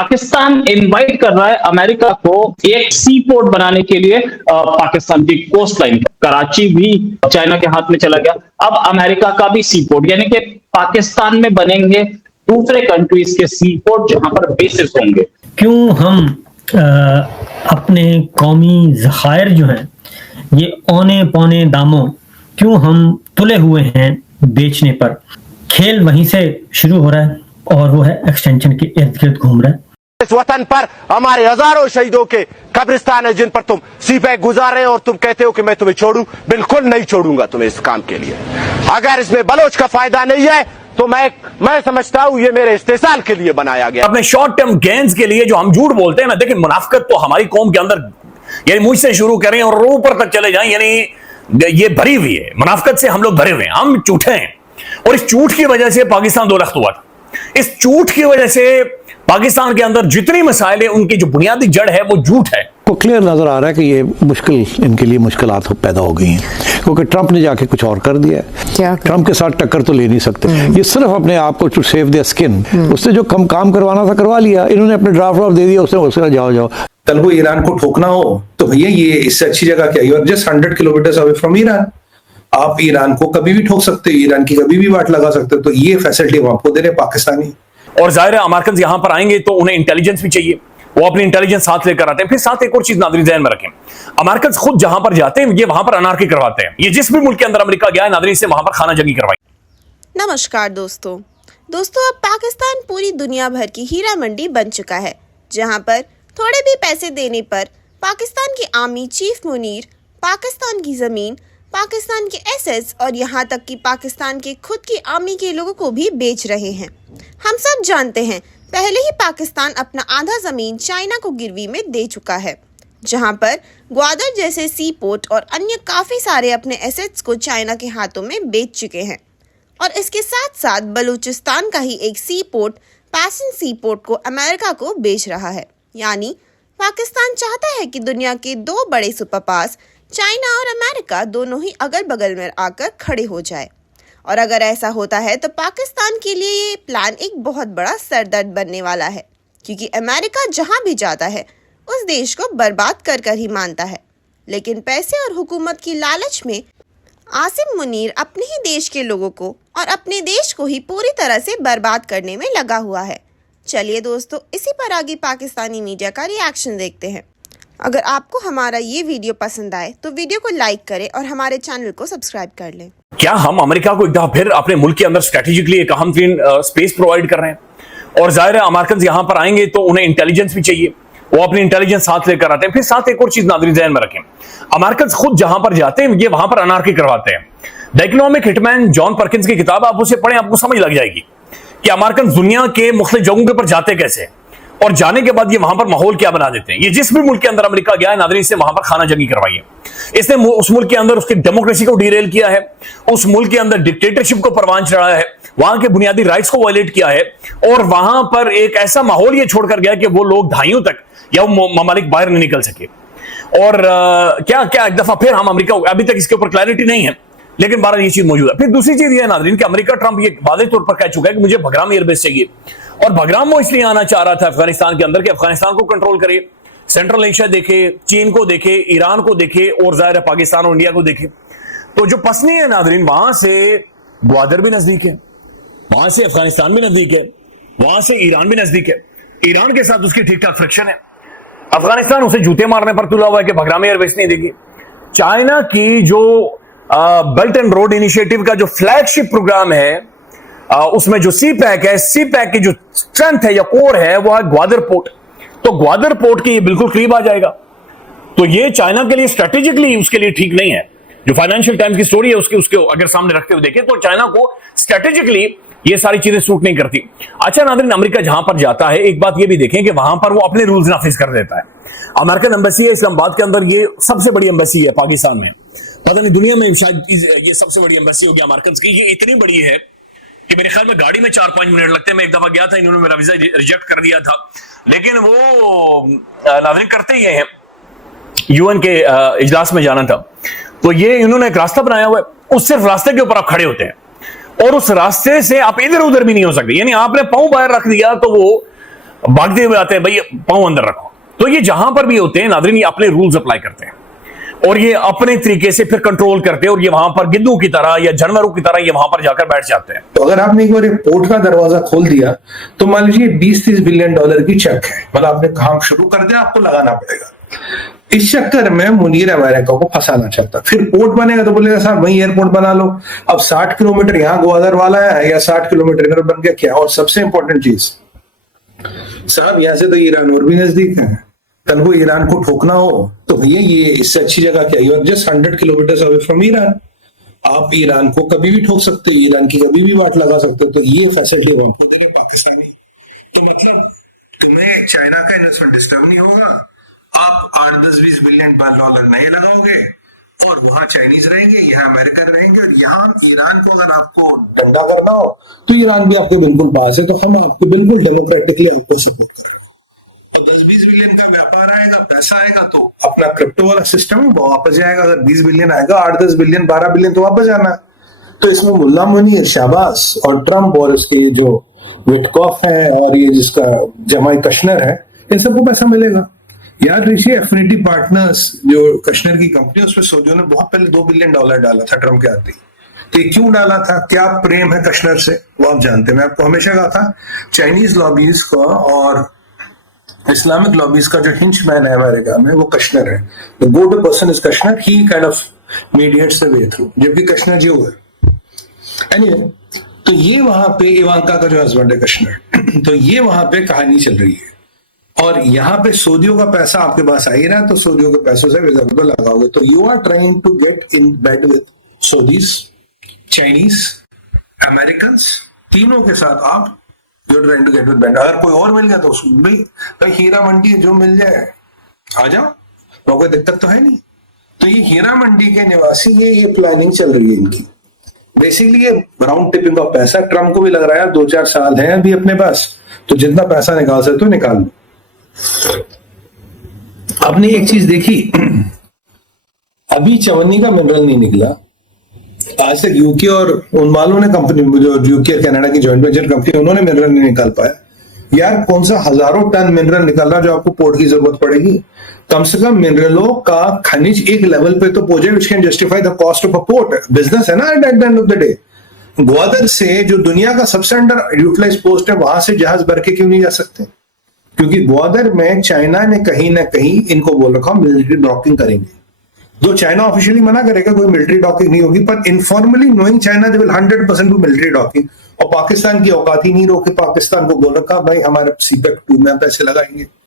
Pakistan invite कर रहा है अमेरिका को एक सी पोर्ट बनाने के लिए पाकिस्तान की कोस्ट लाइन पर। कराची भी चाइना के हाथ में चला गया, अब अमेरिका का भी सी पोर्ट, यानी कि पाकिस्तान में बनेंगे दूसरे कंट्रीज के सी पोर्ट जहां पर बेसिस होंगे। क्यों हम अपने कौमी ज़खायर जो हैं ये औने पौने दामों क्यों हम तुले हुए हैं बेचने पर? खेल वहीं से शुरू हो रहा है और वो है एक्सटेंशन के इर्द गिर्द घूम रहा है। इस वतन पर हमारे हजारों शहीदों के कब्रिस्तान है जिन पर तुम सीपैक गुजार रहे हो और तुम कहते हो कि मैं तुम्हें छोड़ूं। बिल्कुल नहीं छोड़ूंगा तुम्हें इस काम के लिए। अगर इसमें बलोच का फायदा नहीं है तो मैं समझता हूं ये मेरे इस्तेसाल के लिए बनाया गया, अपने शॉर्ट टर्म गेन्स के लिए। जो हम झूठ बोलते हैं ना, देखिए मुनाफिकत तो हमारी कौम के अंदर, यानी मुझ से शुरू करें और ऊपर तक चले जाएं, यानी ये भरी हुई है मुनाफिकत से। हम लोग भरे हुए हैं, हम झूठे हैं और इस झूठ की वजह से पाकिस्तान दो लख्त हुआ था। इस झूठ की वजह से पाकिस्तान के अंदर जितनी मसाइल है उनकी जो बुनियादी जड़ है वो झूठ है। को क्लियर नजर आ रहा है कि ये मुश्किल, इनके लिए मुश्किलात पैदा हो गई हैं क्योंकि ट्रंप ने जाके कुछ और कर दिया है। ट्रंप के साथ टक्कर तो ले नहीं सकते। ये सिर्फ अपने आप को टू सेव देयर स्किन, उससे जो काम करवाना था करवा लिया। इन्होंने अपने ड्राफ्ट दे दिया, उससे जाओ। कल को ईरान को ठोकना हो तो भैया ये इससे अच्छी जगह क्या, you are just 100 kilometre away from Iran. आप ईरान को कभी भी ठोक सकते हो, ईरान की कभी भी वाट लगा सकते हो। तो ये फैसिलिटी हम आपको दे रहे पाकिस्तानी। और जाहिर है अमेरिकन यहां पर आएंगे तो उन्हें इंटेलिजेंस भी चाहिए, वो अपनी इंटेलिजेंस साथ लेकर आते हैं। फिर साथ एक और चीज नाज़रीन ज़हन में रखें, अमेरिकन खुद जहां पर जाते हैं ये वहां पर अनार्की करवाते हैं। ये जिस भी मुल्क के अंदर अमेरिका गया है नाज़रीन से वहां पर खाना जंगी करवाई। नमस्कार दोस्तों, अब पाकिस्तान पूरी दुनिया भर की हीरा मंडी बन चुका है, जहां पर थोड़े भी पैसे देने पर पाकिस्तान की आर्मी चीफ मुनीर पाकिस्तान की जमीन, पाकिस्तान के एसेट्स और यहाँ तक कि पाकिस्तान के खुद की आर्मी के लोगों को भी बेच रहे हैं। हम सब जानते हैं पहले ही पाकिस्तान अपना आधा ज़मीन चाइना को गिरवी में दे चुका है, जहां पर ग्वादर जैसे सी पोर्ट और अन्य काफ़ी सारे अपने एसेट्स को चाइना के हाथों में बेच चुके हैं। और इसके साथ साथ बलूचिस्तान का ही एक सी पोर्ट, पैसन सी पोर्ट को अमेरिका को बेच रहा है। यानी पाकिस्तान चाहता है कि दुनिया के दो बड़े सुपर पावर्स चाइना और अमेरिका दोनों ही अगल बगल में आकर खड़े हो जाए। और अगर ऐसा होता है तो पाकिस्तान के लिए ये प्लान एक बहुत बड़ा सरदर्द बनने वाला है, क्योंकि अमेरिका जहां भी जाता है उस देश को बर्बाद कर कर ही मानता है। लेकिन पैसे और हुकूमत की लालच में आसिम मुनीर अपने ही देश के लोगों को और अपने देश को ही पूरी तरह से बर्बाद करने में लगा हुआ है। चलिए दोस्तों, इसी पर आगे पाकिस्तानी मीडिया का रिएक्शन देखते हैं। अगर आपको हमारा ये वीडियो पसंद आए तो वीडियो को लाइक करें और हमारे चैनल को सब्सक्राइब कर लें। क्या हम अमेरिका को एक दफा फिर अपने मुल्क के अंदर स्ट्रेटेजिकली एक अहम तरीन स्पेस प्रोवाइड कर रहे हैं? और जाहिर है अमेरिकन यहां पर आएंगे तो उन्हें इंटेलिजेंस भी चाहिए, वो अपनी इंटेलिजेंस साथ लेकर आते हैं। फिर साथ एक और चीज नाज़रीन ज़हन में रखें, अमेरिकन खुद जहां पर जाते हैं ये वहां पर अनार्की करवाते हैं। The economic hitman John Perkins की किताब आप उसे पढ़ें, आपको समझ लग जाएगी कि अमेरिकन दुनिया के मुख्तलिफ जगहों के ऊपर जाते कैसे और जाने के बाद ये वहां पर माहौल क्या बना देते हैं। ये जिस भी मुल्क के अंदर अमेरिका गया है नाज़रीन से वहां पर खाना जंगी करवाई है। इसने उस मुल्क के अंदर उसकी डेमोक्रेसी को डीरेल किया है, उस मुल्क के अंदर डिक्टेटरशिप को परवान चढ़ाया है, वहां के बुनियादी राइट्स को वायलेट किया है और वहां पर एक ऐसा माहौल ये छोड़कर गया कि वो लोग दहाइयों तक या वो ममालिक बाहर नहीं निकल सके। और क्या क्या एक दफा फिर हम अमेरिका, अभी तक इसके ऊपर क्लैरिटी नहीं है लेकिन बारह ये चीज मौजूद है। फिर दूसरी चीज ये है नाज़रीन कि अमेरिका, ट्रंप ये वादे तौर पर कह चुका है कि मुझे बगराम एयरबेस चाहिए और बगराम वो इसलिए आना चाह रहा था अफगानिस्तान के अंदर कि अफगानिस्तान को कंट्रोल करे, सेंट्रल एशिया देखे, चीन को देखे, ईरान को देखे और जाहिर है पाकिस्तान और इंडिया को देखे। तो जो पसनी है नाज़रीन, वहां से ग्वादर भी नजदीक है, वहां से अफगानिस्तान भी नजदीक है, वहां से ईरान भी नजदीक है, ईरान के साथ उसकी ठीक ठाक फ्रिक्शन है। अफगानिस्तान उसे जूते मारने पर तुला हुआ है कि बगराम एयरबेस नहीं देगी। चाइना की जो बेल्ट एंड रोड इनिशिएटिव का जो फ्लैगशिप प्रोग्राम है उसमें जो सी पैक है, सी पैक की जो स्ट्रेंथ है या कोर है वो है ग्वादर पोर्ट। तो ग्वादर पोर्ट के ये बिल्कुल करीब आ जाएगा। तो ये चाइना के लिए स्ट्रेटेजिकली उसके लिए ठीक नहीं है। जो फाइनेंशियल टाइम्स की स्टोरी है उसके अगर सामने रखते हुए देखें तो चाइना को स्ट्रेटेजिकली ये सारी चीजें सूट नहीं करती। अच्छा नाज़रीन, अमेरिका जहां पर जाता है एक बात ये भी देखें कि वहां पर वो अपने रूल्स नाफिज कर देता है। अमेरिकन एम्बेसी है इस्लामाबाद के अंदर, ये सबसे बड़ी एम्बेसी है पाकिस्तान में, पता नहीं दुनिया में शायद ये सबसे बड़ी एम्बेसी होगी अमेरिकन की। ये इतनी बड़ी है कि मेरे ख्याल में गाड़ी में 4-5 मिनट लगते हैं। मैं एक दफा गया था, इन्होंने मेरा वीजा रिजेक्ट कर दिया था, लेकिन वो नाज़रीन करते ही हैं, यूएन के इजलास में जाना था तो ये इन्होंने एक रास्ता बनाया हुआ है, उस सिर्फ रास्ते के ऊपर आप खड़े होते हैं और उस रास्ते से आप इधर उधर भी नहीं हो सकते। यानी आपने पांव बाहर रख दिया तो वो भागते हुए आते हैं, भाई पांव अंदर रखो। तो ये जहां पर भी होते हैं नाज़रीन, ये अपने रूल्स अप्लाई करते हैं और ये अपने तरीके से फिर कंट्रोल करते हैं और ये वहां पर गिद्धों की तरह या जानवरों की तरह ये वहां पर जाकर बैठ जाते हैं। तो अगर आपने एक बार पोर्ट का दरवाजा खोल दिया तो मान लीजिए 20-30 बिलियन डॉलर की चेक है, मतलब आपने काम शुरू कर दिया, आपको लगाना पड़ेगा। इस चक्कर में मुनीर अमेरिका को फंसाना चाहता, फिर पोर्ट बनेगा तो बोलेगा साहब वही एयरपोर्ट बना लो। अब 60 किलोमीटर यहाँ ग्वादर वाला है या 60 किलोमीटर इधर बन गया क्या। और सबसे इंपॉर्टेंट चीज साहब, यहाँ से तो ईरान और भी नजदीक है, कल को ईरान को ठोकना हो तो भैया ये इससे अच्छी जगह क्या, you are just 100 kilometre away from Iran. आप ईरान को कभी भी ठोक सकते, ईरान की कभी भी वाट लगा सकते। तो ये फैसिलिटी हमको दे रहे पाकिस्तानी। तो मतलब तुम्हें चाइना का इन्वेस्टमेंट डिस्टर्ब नहीं होगा, आप 8-10-20 बिलियन डॉलर नए लगाओगे और वहां चाइनीज रहेंगे, यहाँ अमेरिकन रहेंगे, और यहाँ ईरान को अगर आपको डंडा करना हो तो ईरान भी आपके बिल्कुल पास है। तो हम आपको बिल्कुल डेमोक्रेटिकली आपको सपोर्ट करेंगे। और 10-20 बिलियन का व्यापार आएगा, पैसा आएगा तो अपना क्रिप्टो वाला सिस्टम है वो वापस जाएगा। अगर 20 बिलियन आएगा, 8-10 बिलियन 12 बिलियन तो वापस जाना है। तो इसमें मुल्ला मुनीर, शाहबाज और ट्रम्प और इसके जो विटकॉफ है और ये जिसका जमाई कश्नर है, इन सबको पैसा मिलेगा। याद रखिए एफिनिटी पार्टनर्स जो कश्नर की कंपनी, उसमें सऊदियों ने बहुत पहले $2 बिलियन डाला था ट्रम्प के आते ही। तो क्यों डाला था, क्या प्रेम है कश्नर से वो आप जानते हैं। मैं आपको हमेशा कहा था चाइनीज लॉबीज का और इस्लामिक लॉबीज का जो हिंच मैन है अमेरिका में वो कश्नर है। The go to person is Kushner, he kind of mediates the way through, जबकि कश्नर जी हुए एनीवे। तो ये वहां पे इवांका का जो हस्बैंड है कश्नर, तो ये वहां पे कहानी चल रही है। और यहाँ पे सऊदियों का पैसा आपके पास आ ही रहा है, तो सऊदियों के पैसों से रिजर्व लगाओगे। तो you are trying to get in bed with Saudis, Chinese, American, तीनों के साथ आप you're trying to get with band। अगर कोई और मिल गया तो उसको मिल, भाई हीरा मंडी जो मिल जाए आ जाओ, तो कोई दिक्कत तो है नहीं। तो ये हीरा मंडी के निवासी ये प्लानिंग चल रही है इनकी। बेसिकली ये राउंड टिपिंग का पैसा ट्रम्प को भी लग रहा है, 2-4 साल है अभी अपने पास, तो जितना पैसा निकाल सकते हो निकाल लो। आपने एक चीज देखी, अभी चवन्नी का मिनरल नहीं निकला आज तक। यूके और उन वालों ने कंपनी जो यूके और कनाडा की जॉइंट वेंचर कंपनी, उन्होंने मिनरल नहीं निकाल पाया। यार कौन सा हजारों टन मिनरल निकल रहा जो आपको पोर्ट की जरूरत पड़ेगी। कम से कम मिनरलों का खनिज एक लेवल पे तो पहुंचे which can justify the cost of a port. Business है ना at the end of the day. Gwadar से जो दुनिया का सबसे अंडर यूटिलाइज पोस्ट है, वहां से जहाज भर के क्यों नहीं जा सकते, क्योंकि ग्वादर में चाइना ने कहीं ना कहीं इनको बोल रखा मिलिट्री डॉकिंग करेंगे। जो चाइना ऑफिशियली मना करेगा कोई मिलिट्री डॉकिंग नहीं होगी, पर informally knowing China they will 100% do military docking. और पाकिस्तान की औकात ही नहीं रोके, पाकिस्तान को बोल रखा भाई हमारे सीपेक 2 में पैसे लगाएंगे।